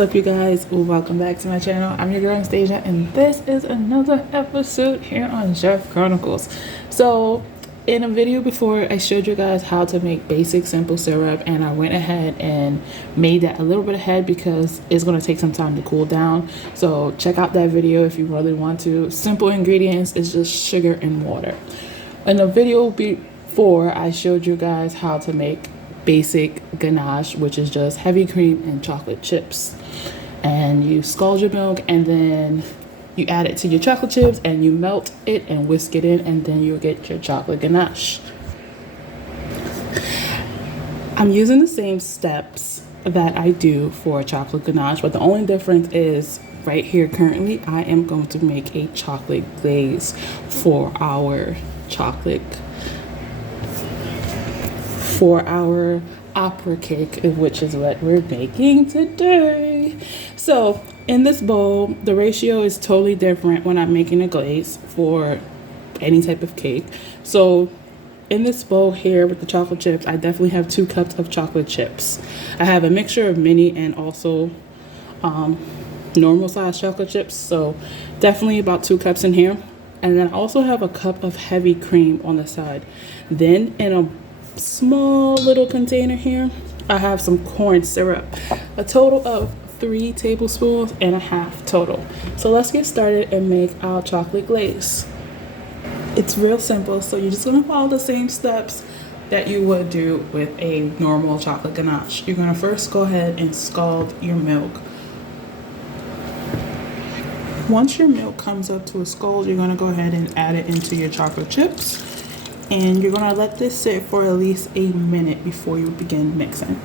What's up, you guys? Welcome back to my channel. I'm your girl Anastasia, and this is another episode here on Chef Chronicles. So in a video before, I showed you guys how to make basic simple syrup, and I went ahead and made that a little bit ahead because it's going to take some time to cool down. So check out that video if you really want to. Simple ingredients is just sugar and water. In the video before, I showed you guys how to make basic ganache, which is just heavy cream and chocolate chips. And you scald your milk, and then you add it to your chocolate chips, and you melt it and whisk it in, and then you'll get your chocolate ganache. I'm using the same steps that I do for chocolate ganache, but the only difference is right here currently I am going to make a chocolate glaze for our opera cake, which is what we're making today. So in this bowl, the ratio is totally different when I'm making a glaze for any type of cake. So in this bowl here with the chocolate chips, I definitely have 2 cups of chocolate chips. I have a mixture of mini and also normal size chocolate chips, so definitely about 2 cups in here. And then I also have a cup of heavy cream on the side. Then in a small little container here, I have some corn syrup, a total of 3 tablespoons and a half total. So let's get started and make our chocolate glaze. It's real simple, so you're just going to follow the same steps that you would do with a normal chocolate ganache. You're going to first go ahead and scald your milk. Once your milk comes up to a scald, you're going to go ahead and add it into your chocolate chips. And you're going to let this sit for at least a minute before you begin mixing.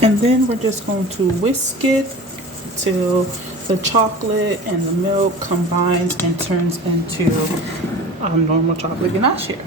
And then we're just going to whisk it till the chocolate and the milk combines and turns into normal chocolate ganache here.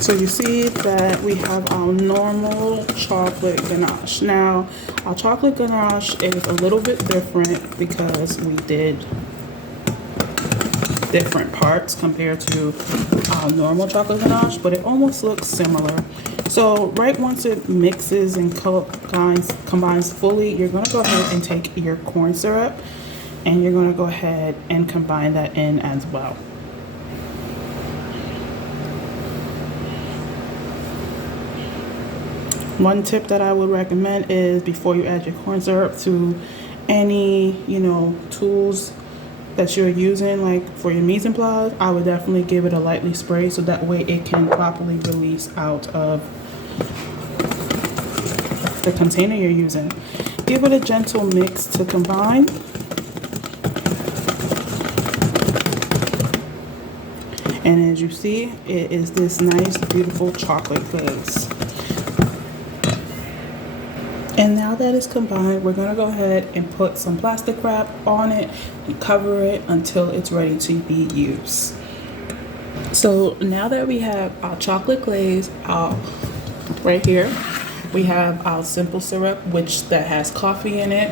So you see that we have our normal chocolate ganache. Now, our chocolate ganache is a little bit different because we did different parts compared to our normal chocolate ganache, but it almost looks similar. So right once it mixes and combines fully, you're going to go ahead and take your corn syrup, and you're going to go ahead and combine that in as well. One tip that I would recommend is before you add your corn syrup to any, tools that you're using, like for your mise en place, I would definitely give it a lightly spray so that way it can properly release out of the container you're using. Give it a gentle mix to combine. And as you see, it is this nice, beautiful chocolate glaze. And now that it's combined, we're going to go ahead and put some plastic wrap on it and cover it until it's ready to be used. So now that we have our chocolate glaze right here, we have our simple syrup, that has coffee in it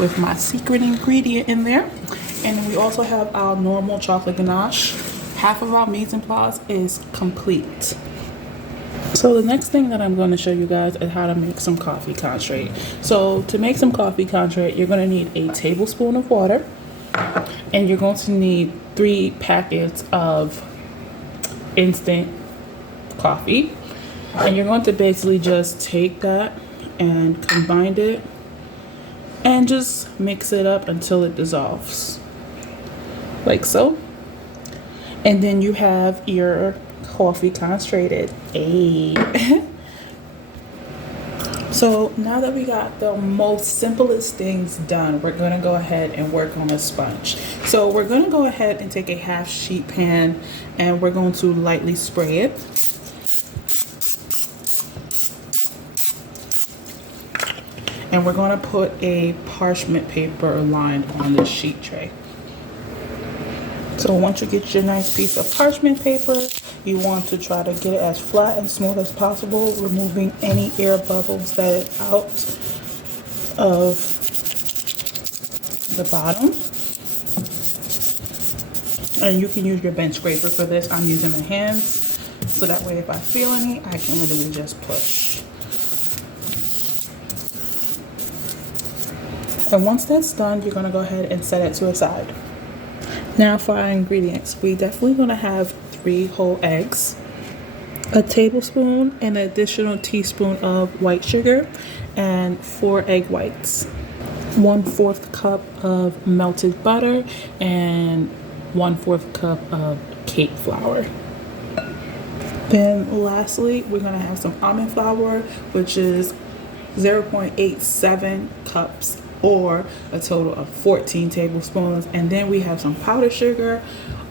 with my secret ingredient in there. And we also have our normal chocolate ganache. Half of our mise en place is complete. So the next thing that I'm going to show you guys is how to make some coffee concentrate. So to make some coffee concentrate, you're going to need a tablespoon of water, and you're going to need 3 packets of instant coffee. And you're going to basically just take that and combine it and just mix it up until it dissolves, like so. And then you have your coffee concentrated. So now that we got the most simplest things done, we're going to go ahead and work on a sponge. So we're going to go ahead and take a half sheet pan, and we're going to lightly spray it. And we're going to put a parchment paper lined on the sheet tray. So once you get your nice piece of parchment paper, you want to try to get it as flat and smooth as possible, removing any air bubbles that are out of the bottom. And you can use your bench scraper for this. I'm using my hands, so that way if I feel any, I can literally just push. And once that's done, you're gonna go ahead and set it to a side. Now for our ingredients, we definitely gonna have 3 whole eggs, a tablespoon and an additional teaspoon of white sugar, and 4 egg whites, 1/4 cup of melted butter, and 1/4 cup of cake flour. Then lastly, we're gonna have some almond flour, which is 0.87 cups or a total of 14 tablespoons. And then we have some powdered sugar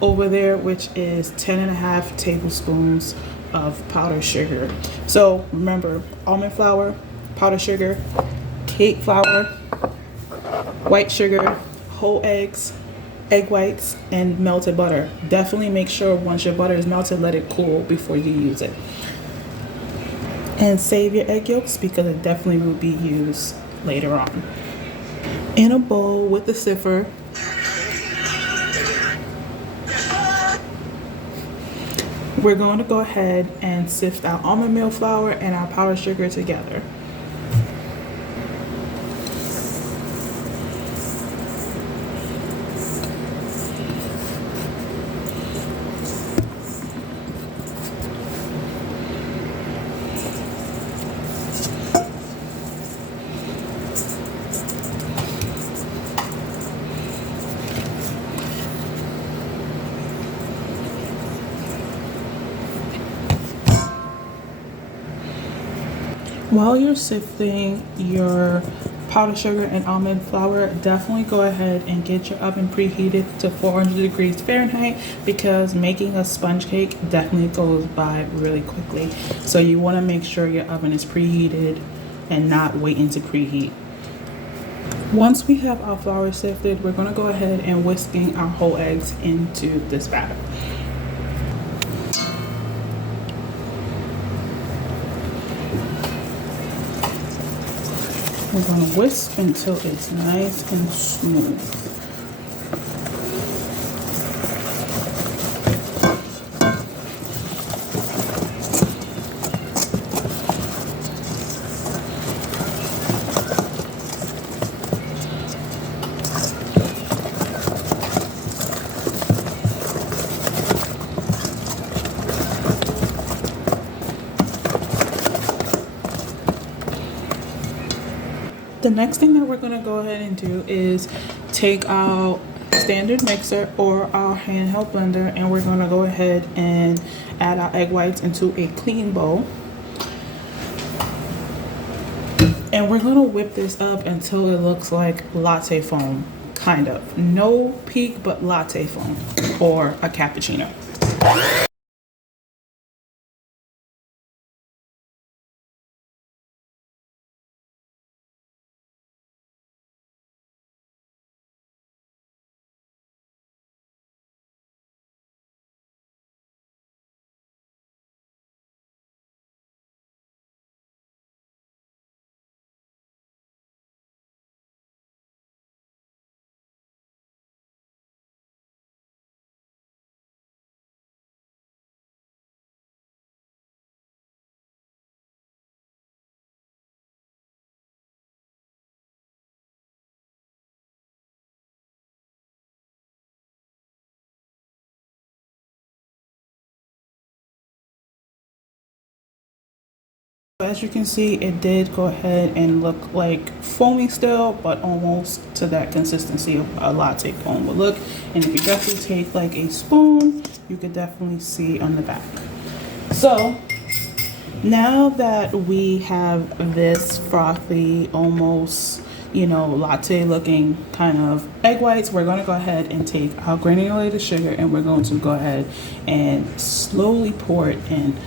over there, which is 10.5 tablespoons of powdered sugar. So remember, almond flour, powdered sugar, cake flour, white sugar, whole eggs, egg whites, and melted butter. Definitely make sure once your butter is melted, let it cool before you use it. And save your egg yolks because it definitely will be used later on. In a bowl with the sifter, we're going to go ahead and sift our almond meal flour and our powdered sugar together. While you're sifting your powdered sugar and almond flour, definitely go ahead and get your oven preheated to 400 degrees Fahrenheit because making a sponge cake definitely goes by really quickly. So you want to make sure your oven is preheated and not waiting to preheat. Once we have our flour sifted, we're going to go ahead and whisking our whole eggs into this batter. We're going to whisk until it's nice and smooth. The next thing that we're going to go ahead and do is take our standard mixer or our handheld blender, and we're going to go ahead and add our egg whites into a clean bowl. And we're going to whip this up until it looks like latte foam, kind of. No peak, but latte foam, or a cappuccino. As you can see, it did go ahead and look like foamy still, but almost to that consistency of a latte foam would look. And if you definitely take like a spoon, you could definitely see on the back. So now that we have this frothy, almost, latte looking kind of egg whites, we're going to go ahead and take our granulated sugar and we're going to go ahead and slowly pour it in.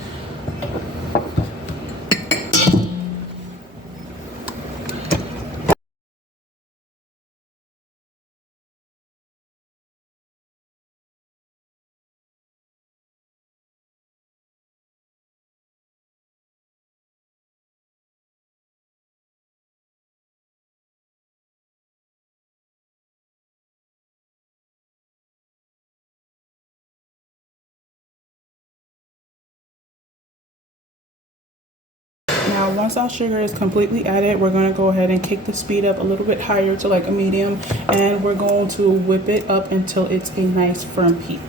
Now, once our sugar is completely added, we're gonna go ahead and kick the speed up a little bit higher to like a medium, and we're going to whip it up until it's a nice firm peak.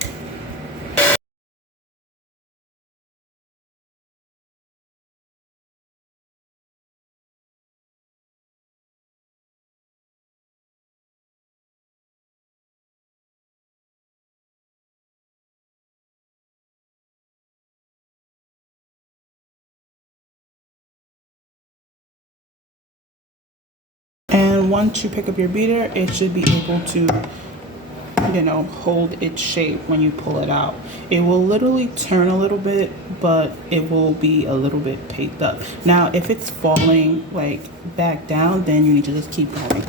And once you pick up your beater, it should be able to, hold its shape when you pull it out. It will literally turn a little bit, but it will be a little bit caked up. Now, if it's falling like back down, then you need to just keep going.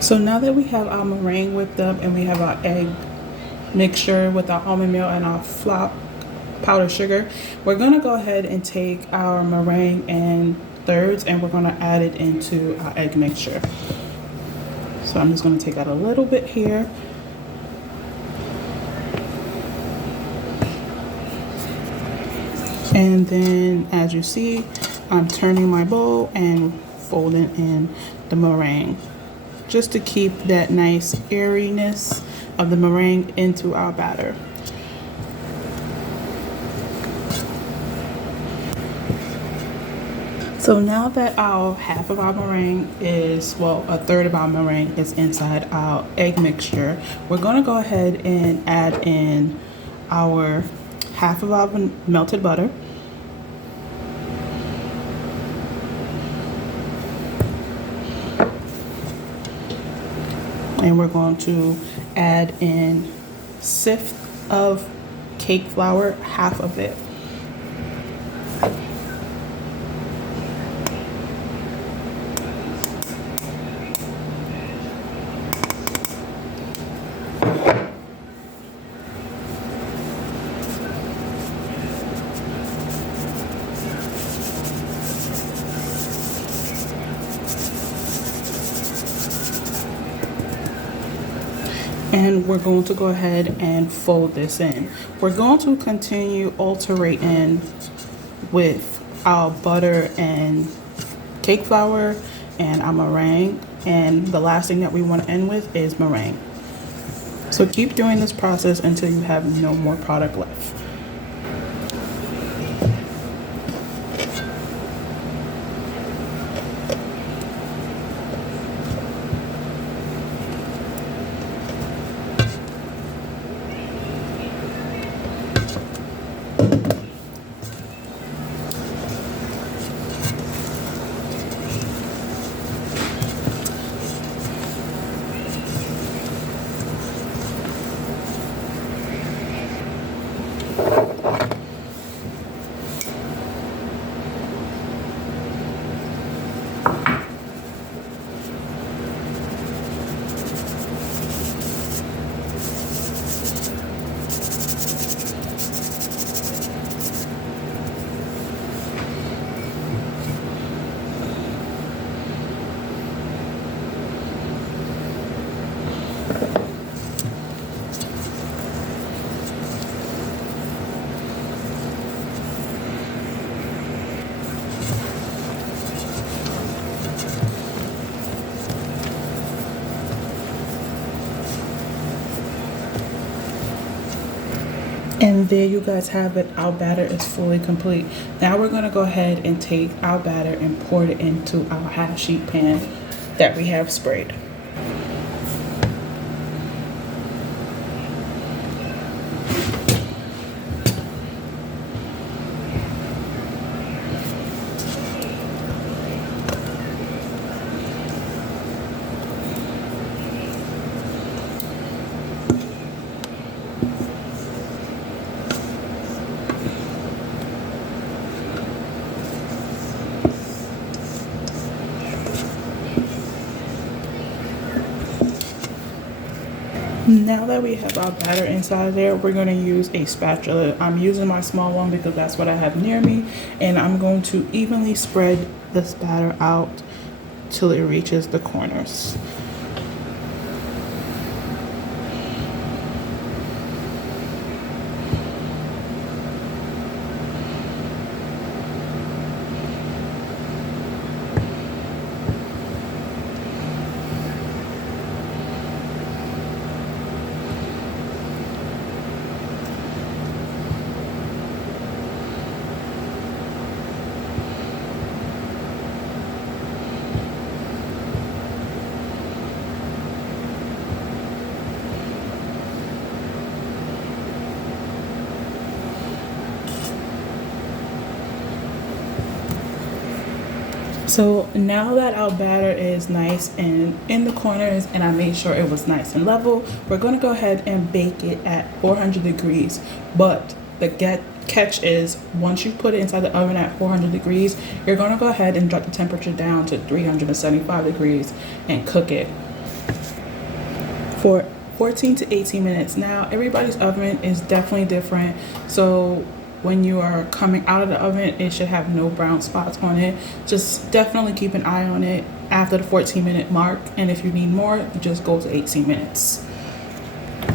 So now that we have our meringue whipped up and we have our egg mixture with our almond meal and our powdered sugar, we're gonna go ahead and take our meringue in thirds and we're gonna add it into our egg mixture. So I'm just gonna take out a little bit here. And then as you see, I'm turning my bowl and folding in the meringue just to keep that nice airiness of the meringue into our batter. So now that our half of our meringue is, well, a third of our meringue is inside our egg mixture, we're gonna go ahead and add in our half of our melted butter. And we're going to add in sift of cake flour, half of it. And we're going to go ahead and fold this in. We're going to continue alternating with our butter and cake flour and our meringue. And the last thing that we want to end with is meringue. So keep doing this process until you have no more product left. And there you guys have it. Our batter is fully complete. Now we're going to go ahead and take our batter and pour it into our half sheet pan that we have sprayed. Now that we have our batter inside there, we're going to use a spatula. I'm using my small one because that's what I have near me, and I'm going to evenly spread this batter out till it reaches the corners. So now that our batter is nice and in the corners and I made sure it was nice and level, we're going to go ahead and bake it at 400 degrees. But the catch is once you put it inside the oven at 400 degrees, you're going to go ahead and drop the temperature down to 375 degrees and cook it for 14 to 18 minutes. Now, everybody's oven is definitely different. So when you are coming out of the oven, it should have no brown spots on it. Just definitely keep an eye on it after the 14-minute mark. And if you need more, you just go to 18 minutes.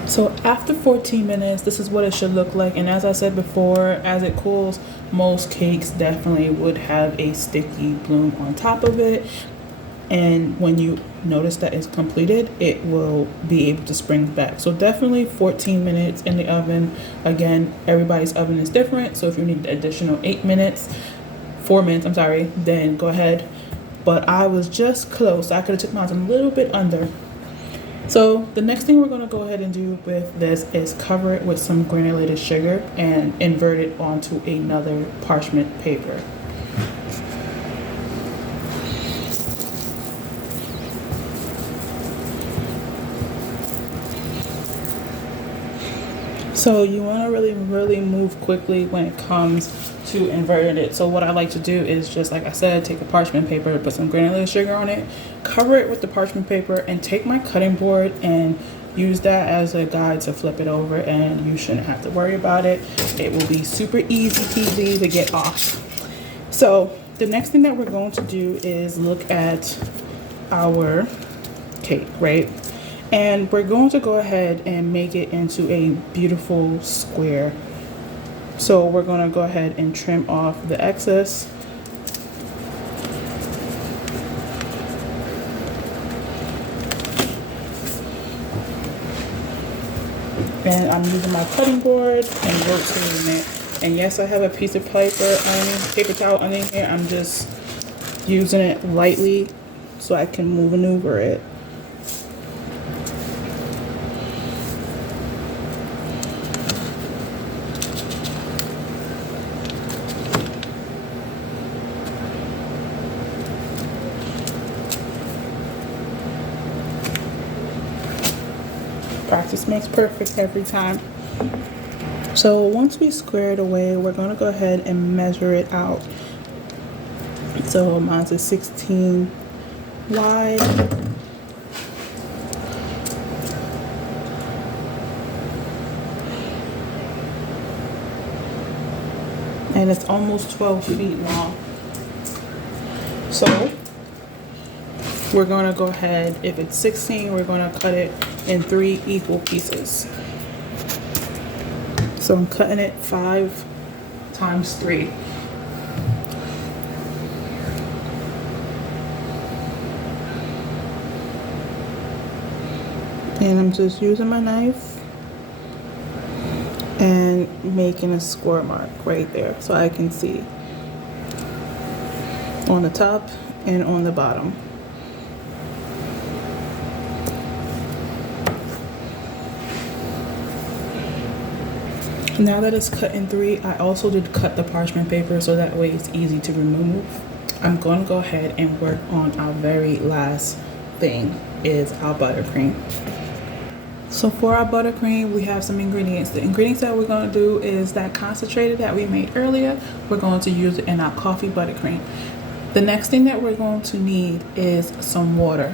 So after 14 minutes, this is what it should look like. And as I said before, as it cools, most cakes definitely would have a sticky bloom on top of it. And when you notice that it's completed, it will be able to spring back. So definitely 14 minutes in the oven. Again, everybody's oven is different. So if you need the additional 4 minutes, I'm sorry, then go ahead. But I was just close. I could have took mine a little bit under. So the next thing we're going to go ahead and do with this is cover it with some granulated sugar and invert it onto another parchment paper. So you want to really move quickly when it comes to inverting it. So what I like to do is just, like I said, take a parchment paper, put some granulated sugar on it, cover it with the parchment paper, and take my cutting board and use that as a guide to flip it over, and you shouldn't have to worry about it. It will be super easy peasy to get off. So the next thing that we're going to do is look at our cake, right? And we're going to go ahead and make it into a beautiful square. So we're going to go ahead and trim off the excess. And I'm using my cutting board and rotating it. And yes, I have a piece of paper towel under here. I'm just using it lightly so I can maneuver it. Practice makes perfect every time. So once we square it away, we're going to go ahead and measure it out. So mine's is 16 wide. And it's almost 12 feet long. So we're going to go ahead, if it's 16, we're going to cut it in 3 equal pieces. So I'm cutting it 5 times 3. And I'm just using my knife and making a score mark right there so I can see on the top and on the bottom. Now that it's cut in 3, I also did cut the parchment paper so that way it's easy to remove. I'm going to go ahead and work on our very last thing, is our buttercream. So for our buttercream, we have some ingredients. The ingredients that we're going to do is that concentrated that we made earlier. We're going to use it in our coffee buttercream. The next thing that we're going to need is some water.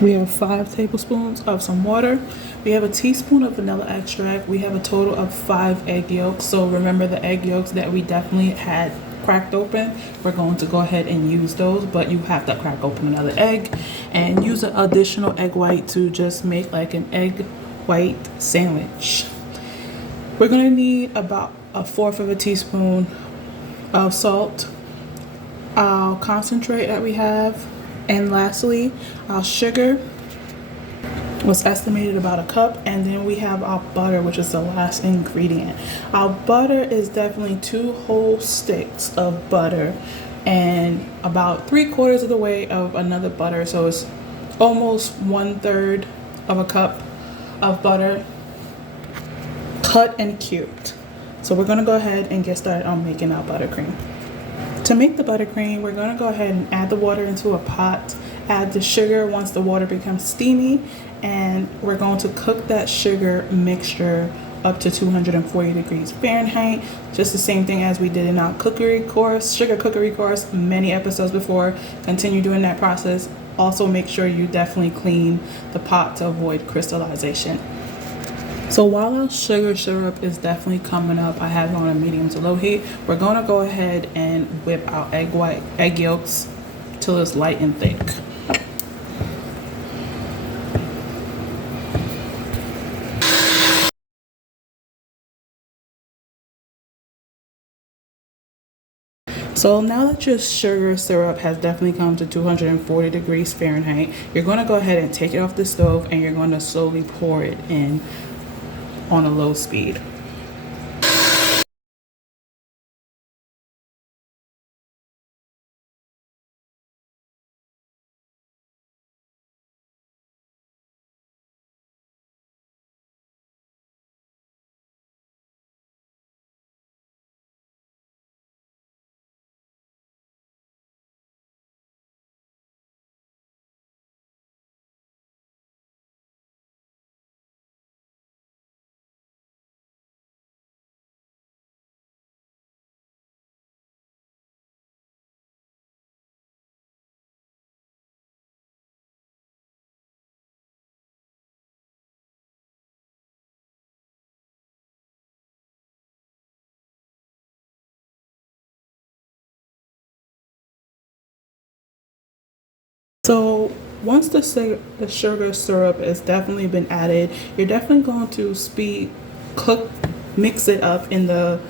We have 5 tablespoons of some water. We have a teaspoon of vanilla extract. We have a total of 5 egg yolks. So remember the egg yolks that we definitely had cracked open. We're going to go ahead and use those, but you have to crack open another egg and use an additional egg white to just make like an egg white sandwich. We're going to need about 1/4 of a teaspoon of salt, our concentrate that we have, and lastly our sugar was estimated about 1 cup, and then we have our butter, which is the last ingredient. Our butter is definitely 2 whole sticks of butter and about 3/4 of the way of another butter, so it's almost 1/3 of a cup of butter cut and cubed. So we're going to go ahead and get started on making our buttercream. To make the buttercream, we're going to go ahead and add the water into a pot, add the sugar once the water becomes steamy, and we're going to cook that sugar mixture up to 240 degrees Fahrenheit. Just the same thing as we did in our cookery course, sugar cookery course, many episodes before. Continue doing that process. Also make sure you definitely clean the pot to avoid crystallization. So while our sugar syrup is definitely coming up, I have it on a medium to low heat. We're gonna go ahead and whip our egg yolks till it's light and thick. So now that your sugar syrup has definitely come to 240 degrees Fahrenheit, you're gonna go ahead and take it off the stove and you're gonna slowly pour it in on a low speed. So once the sugar syrup has definitely been added, you're definitely going to mix it up in the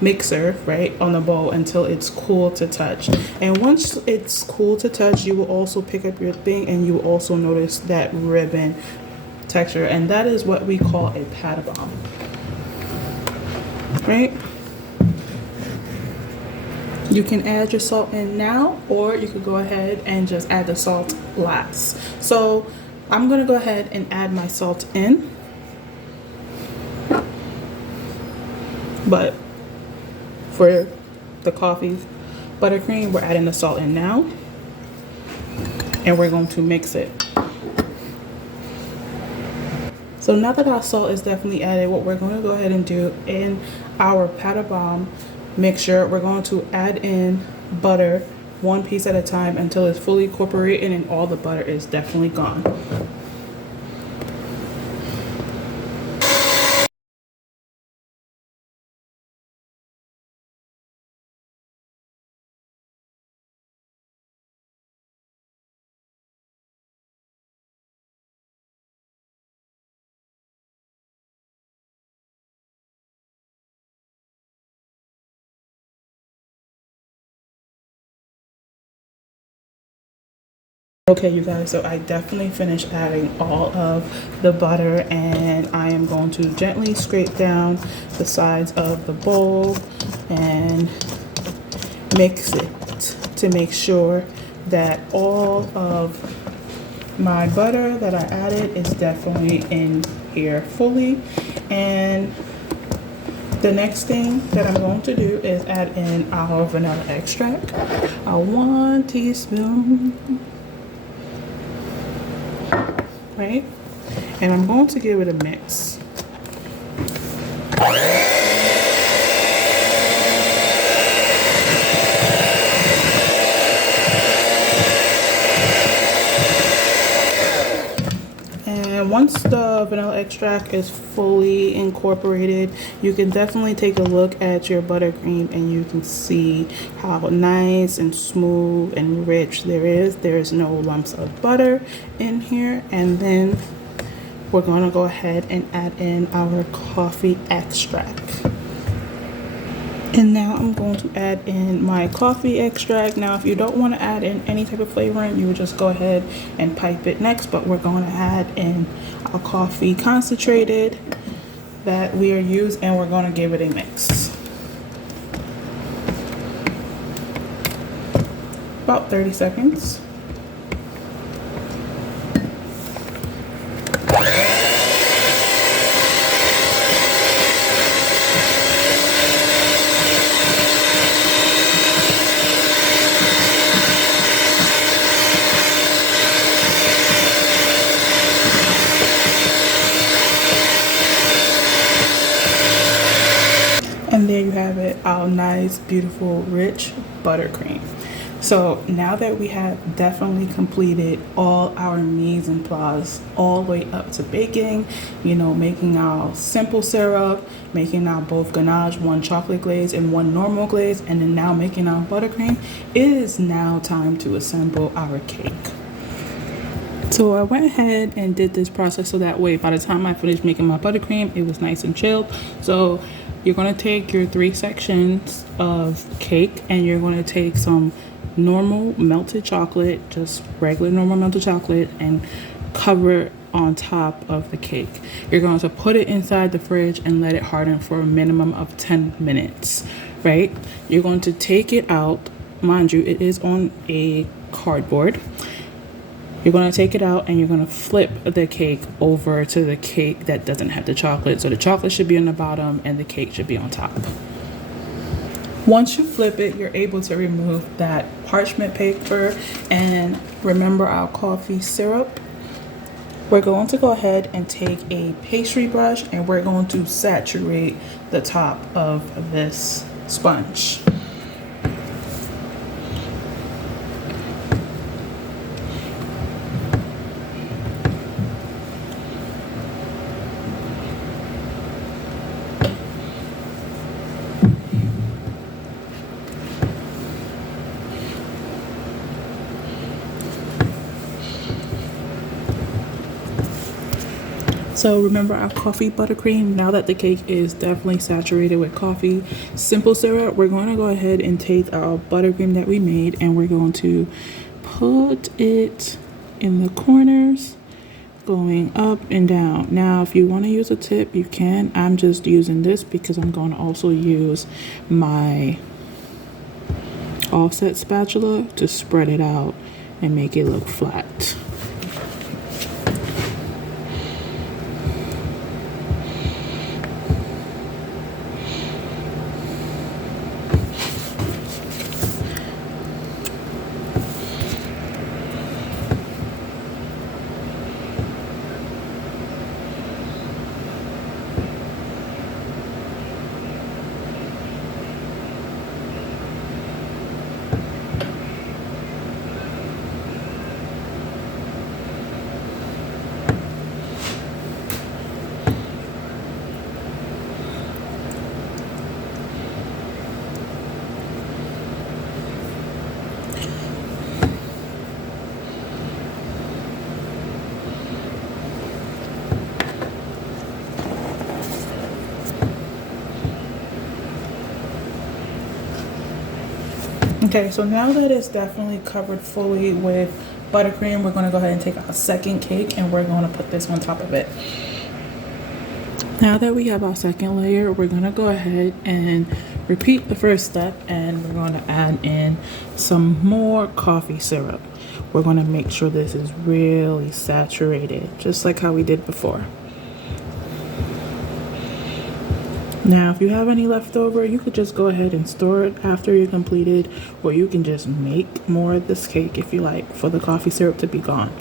mixer, right, on the bowl until it's cool to touch. And once it's cool to touch, you will also pick up your thing and you will also notice that ribbon texture, and that is what we call a pat bomb, right? You can add your salt in now, or you could go ahead and just add the salt last. So I'm gonna go ahead and add my salt in, but for the coffee buttercream, we're adding the salt in now, and we're going to mix it. So now that our salt is definitely added, what we're going to go ahead and do in our pat bomb mixture, we're going to add in butter one piece at a time until it's fully incorporated and all the butter is definitely gone. Okay, you guys, so I definitely finished adding all of the butter, and I am going to gently scrape down the sides of the bowl and mix it to make sure that all of my butter that I added is definitely in here fully. And the next thing that I'm going to do is add in our vanilla extract, 1 teaspoon. Right? And I'm going to give it a mix. And once the vanilla extract is fully incorporated, you can definitely take a look at your buttercream and you can see how nice and smooth and rich there is. There's no lumps of butter in here. And then we're going to go ahead and add in our coffee extract. And now I'm going to add in my coffee extract. Now, if you don't want to add in any type of flavoring, you would just go ahead and pipe it next. But we're going to add in our coffee concentrated that we are using, and we're going to give it a mix. About 30 seconds. you have it, our nice, beautiful, rich buttercream. So now that we have definitely completed all our mise en place, all the way up to baking, making our simple syrup, making our both ganache, one chocolate glaze and one normal glaze, and then now making our buttercream, it is now time to assemble our cake. So I went ahead and did this process so that way by the time I finished making my buttercream, it was nice and chilled. So you're going to take your 3 sections of cake and you're going to take some normal melted chocolate, just regular normal melted chocolate, and cover it on top of the cake. You're going to put it inside the fridge and let it harden for a minimum of 10 minutes, right? You're going to take it out. Mind you, it is on a cardboard. You're going to take it out and you're going to flip the cake over to the cake that doesn't have the chocolate. So the chocolate should be on the bottom and the cake should be on top. Once you flip it, you're able to remove that parchment paper and remember our coffee syrup. We're going to go ahead and take a pastry brush and we're going to saturate the top of this sponge. So remember our coffee buttercream. Now that the cake is definitely saturated with coffee simple syrup, we're going to go ahead and take our buttercream that we made and we're going to put it in the corners, going up and down. Now if you want to use a tip, you can. I'm just using this because I'm going to also use my offset spatula to spread it out and make it look flat. Okay, so now that it's definitely covered fully with buttercream, we're going to go ahead and take our second cake and we're going to put this on top of it. Now that we have our second layer, we're going to go ahead and repeat the first step and we're going to add in some more coffee syrup. We're going to make sure this is really saturated, just like how we did before. Now, if you have any left over, you could just go ahead and store it after you're completed, or you can just make more of this cake if you like for the coffee syrup to be gone.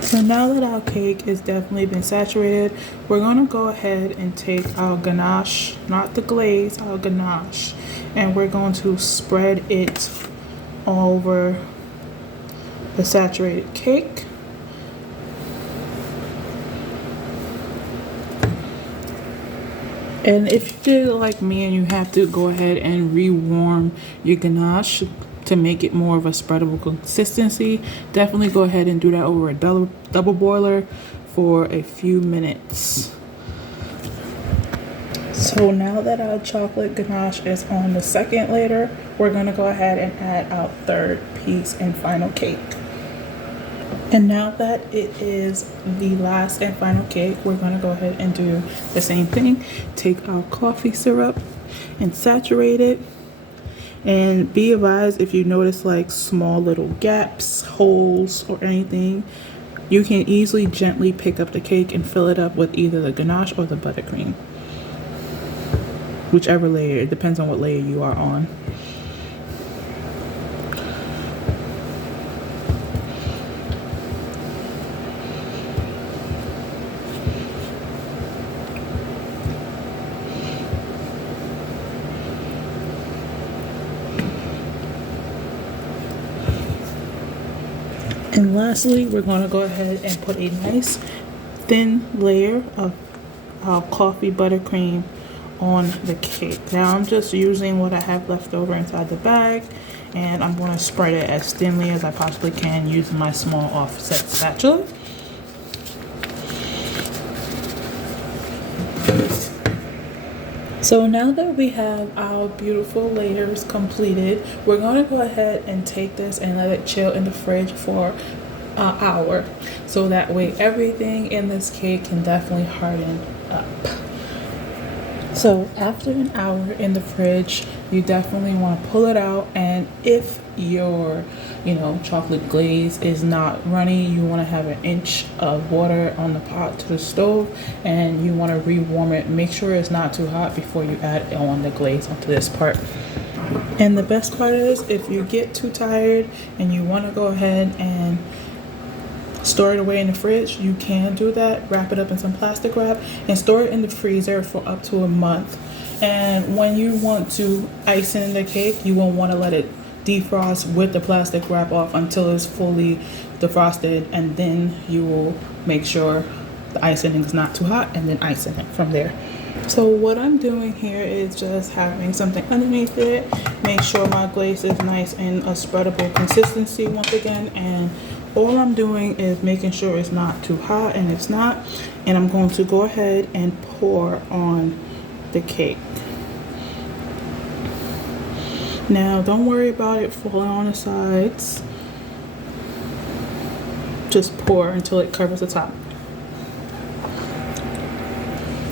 So now that our cake is definitely been saturated, we're going to go ahead and take our ganache, not the glaze, our ganache, and we're going to spread it all over the saturated cake. And if you did like me and you have to go ahead and rewarm your ganache to make it more of a spreadable consistency, definitely go ahead and do that over a double boiler for a few minutes. So now that our chocolate ganache is on the second layer, we're going to go ahead and add our third piece and final cake. And now that it is the last and final cake, we're going to go ahead and do the same thing. Take our coffee syrup and saturate it. And be advised, if you notice like small little gaps, holes, or anything, you can easily gently pick up the cake and fill it up with either the ganache or the buttercream. Whichever layer, it depends on what layer you are on. And lastly, we're going to go ahead and put a nice thin layer of our coffee buttercream on the cake. Now I'm just using what I have left over inside the bag, and I'm going to spread it as thinly as I possibly can using my small offset spatula. So now that we have our beautiful layers completed, we're going to go ahead and take this and let it chill in the fridge for an hour. So that way everything in this cake can definitely harden up. So after an hour in the fridge, you definitely want to pull it out, and if your chocolate glaze is not runny, you want to have an inch of water on the pot to the stove, and you want to rewarm it. Make sure it's not too hot before you add on the glaze onto this part. And the best part is, if you get too tired and you want to go ahead and store it away in the fridge, you can do that. Wrap it up in some plastic wrap and store it in the freezer for up to a month. And when you want to ice in the cake, you won't want to let it defrost with the plastic wrap off until it's fully defrosted, and then you will make sure the icing is not too hot and then icing it from there. So what I'm doing here is just having something underneath it. Make sure my glaze is nice and a spreadable consistency once again, and all I'm doing is making sure it's not too hot, and it's not. And I'm going to go ahead and pour on the cake. Now don't worry about it falling on the sides. Just pour until it covers the top.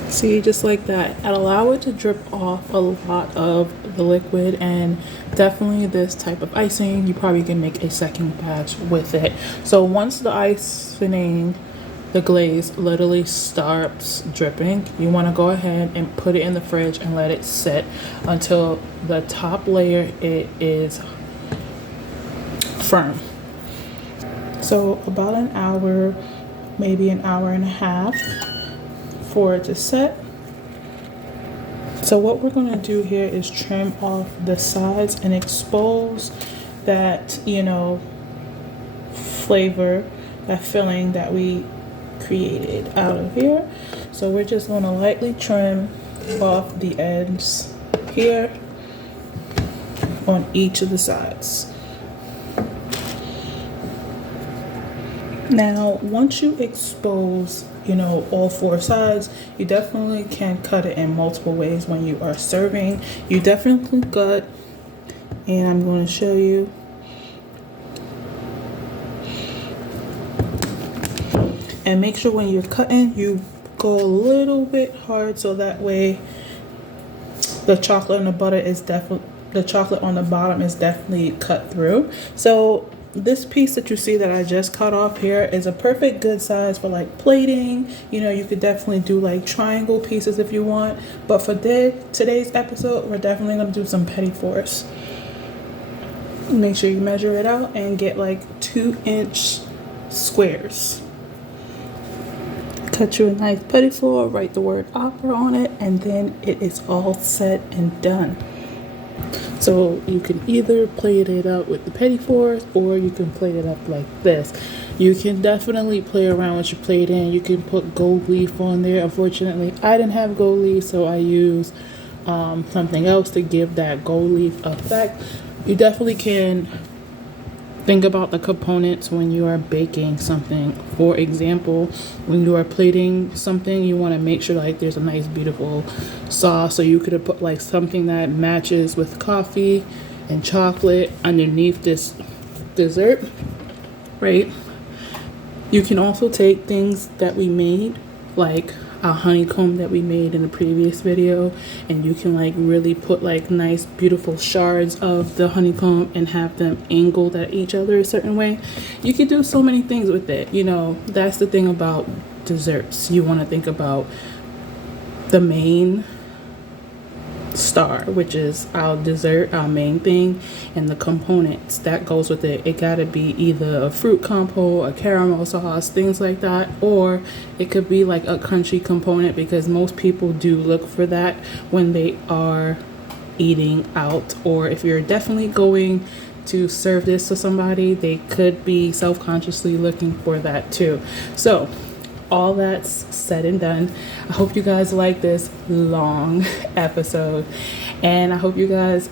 See, just like that. And allow it to drip off a lot of the liquid, and definitely this type of icing, you probably can make a second batch with it. So once the icing, the glaze literally starts dripping, you want to go ahead and put it in the fridge and let it sit until the top layer is firm. So about an hour, maybe an hour and a half for it to set. So what we're going to do here is trim off the sides and expose that, flavor, that filling that we created out of here. So we're just going to lightly trim off the ends here on each of the sides. Now once you expose all four sides, you definitely can cut it in multiple ways when you are serving. You definitely cut, and I'm going to show you. And make sure when you're cutting, you go a little bit hard, so that way the chocolate and the butter is definitely, the chocolate on the bottom is definitely cut through. So this piece that you see that I just cut off here is a perfect good size for like plating. You could definitely do like triangle pieces if you want, but for today's episode, we're definitely going to do some petit fours. Make sure you measure it out and get like 2-inch squares. Cut you a nice petit four, write the word opera on it, and then it is all set and done. So you can either plate it up with the petit fours, or you can plate it up like this. You can definitely play around with your plating. You can put gold leaf on there. Unfortunately, I didn't have gold leaf, so I used something else to give that gold leaf effect. You definitely can think about the components when you are baking something. For example, when you are plating something, you want to make sure like there's a nice beautiful sauce. So you could have put like something that matches with coffee and chocolate underneath this dessert, right? You can also take things that we made, like a honeycomb that we made in the previous video, and you can like really put like nice beautiful shards of the honeycomb and have them angled at each other a certain way. You can do so many things with it. That's the thing about desserts. You want to think about the main star, which is our dessert, our main thing, and the components that goes with it. It gotta be either a fruit compote, a caramel sauce, things like that, or it could be like a crunchy component, because most people do look for that when they are eating out, or if you're definitely going to serve this to somebody, they could be self-consciously looking for that too. So all that's said and done, I hope you guys like this long episode, and I hope you guys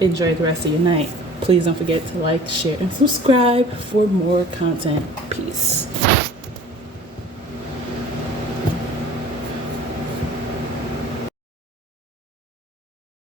enjoy the rest of your night. Please don't forget to like, share, and subscribe for more content. Peace.